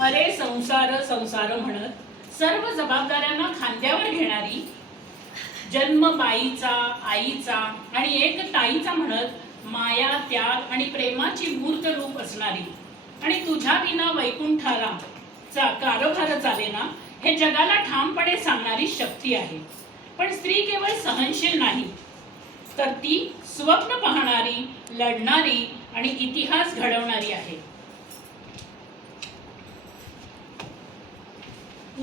अरे संसार संसार म्हणत सर्व जबाबदाऱ्यांना खांद्यावर घेणारी, जन्म बाईचा आईचा आणि एक ताईचा म्हणत माया त्याग आणि प्रेमाची मूर्त रूप असणारी आणि तुझ्या विना वैकुंठाला कारभार चालेना हे जगाला ठामपणे सांगणारी शक्ती आहे. पण स्त्री केवळ सहनशील नाही, तर ती स्वप्न पाहणारी, लढणारी आणि इतिहास घडवणारी आहे.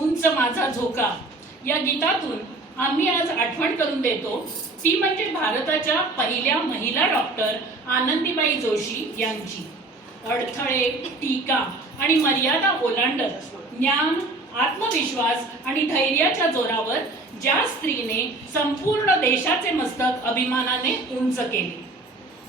उंच माझा झोका या गीतातून आम्ही आज आठवण करून देतो ती म्हणजे भारताच्या पहिल्या महिला डॉक्टर आनंदीबाई जोशी यांची. अडथळे, टीका आणि मर्यादा ओलांडत ज्ञान, आत्मविश्वास आणि धैर्याच्या जोरावर ज्या स्त्रीने संपूर्ण देशाचे मस्तक अभिमानाने उंच केले.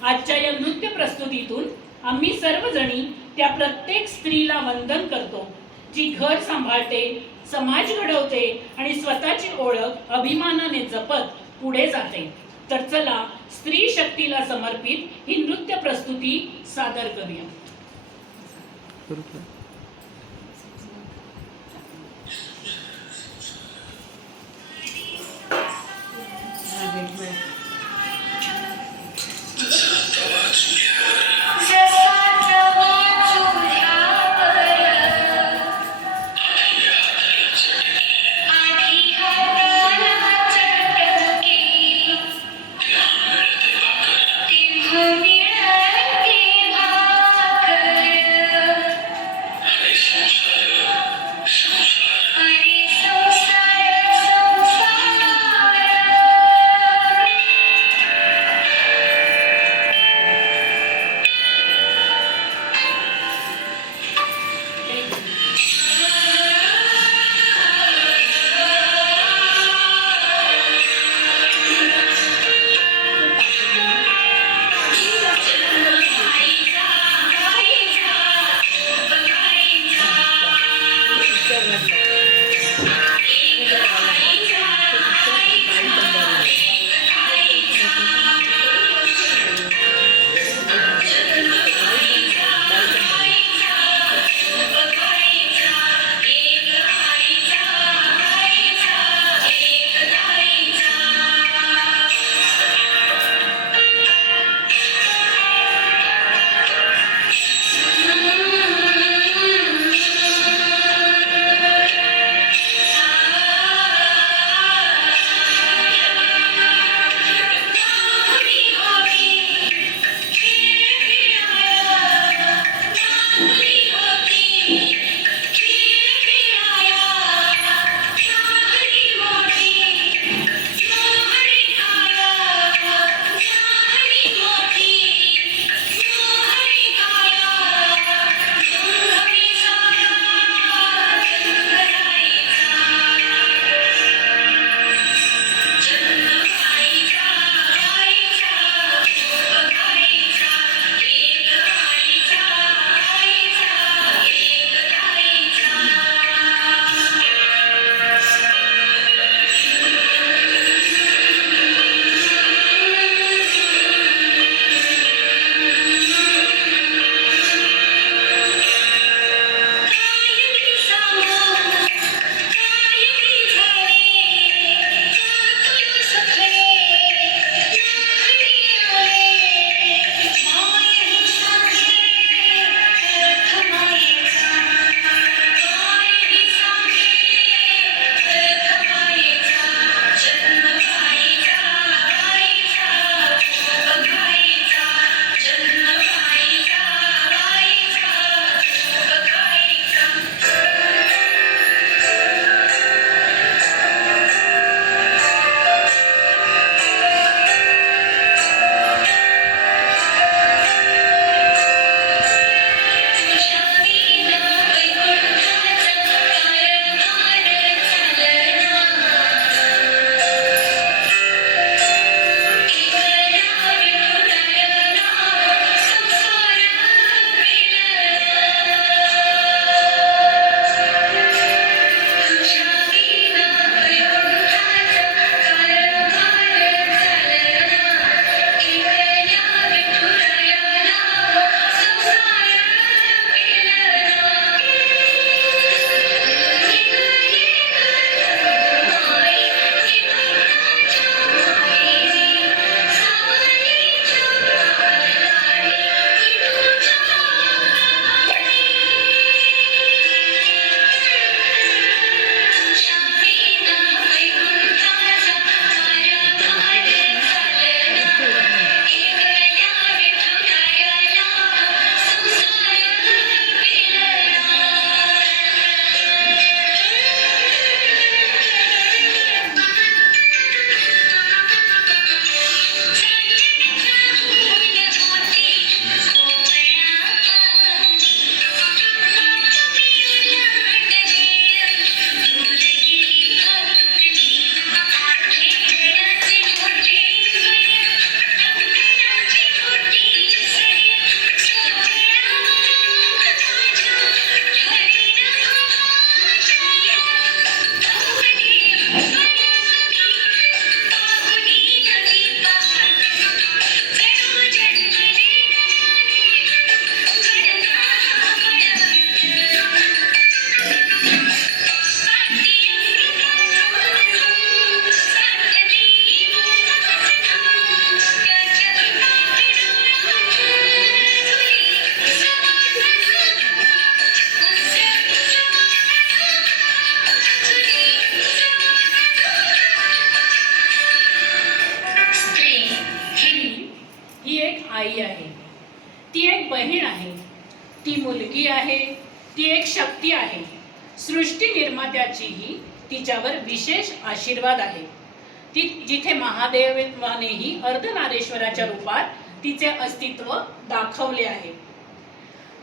आजच्या या नृत्य प्रस्तुतीतून आम्ही सर्वजणी त्या प्रत्येक स्त्रीला वंदन करतो जी घर सांभाळते, समाज घडवते आणि स्वतःची ओळख अभिमानाने जपत पुढे जाते. तर चला स्त्री शक्तीला समर्पित ही नृत्य प्रस्तुती सादर करूया. आहे ती एक शक्ती आहे. सृष्टी निर्मात्याचीही तिच्यावर विशेष आशीर्वाद आहे. ती जिथे महादेवानेही अर्धनारेश्वराच्या रूपात तिचे अस्तित्व दाखवले आहे.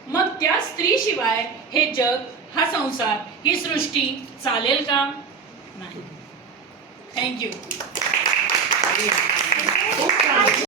मग त्या स्त्रीशिवाय हे जग, हा संसार, ही सृष्टी चालेल का? नाही. थँक्यू.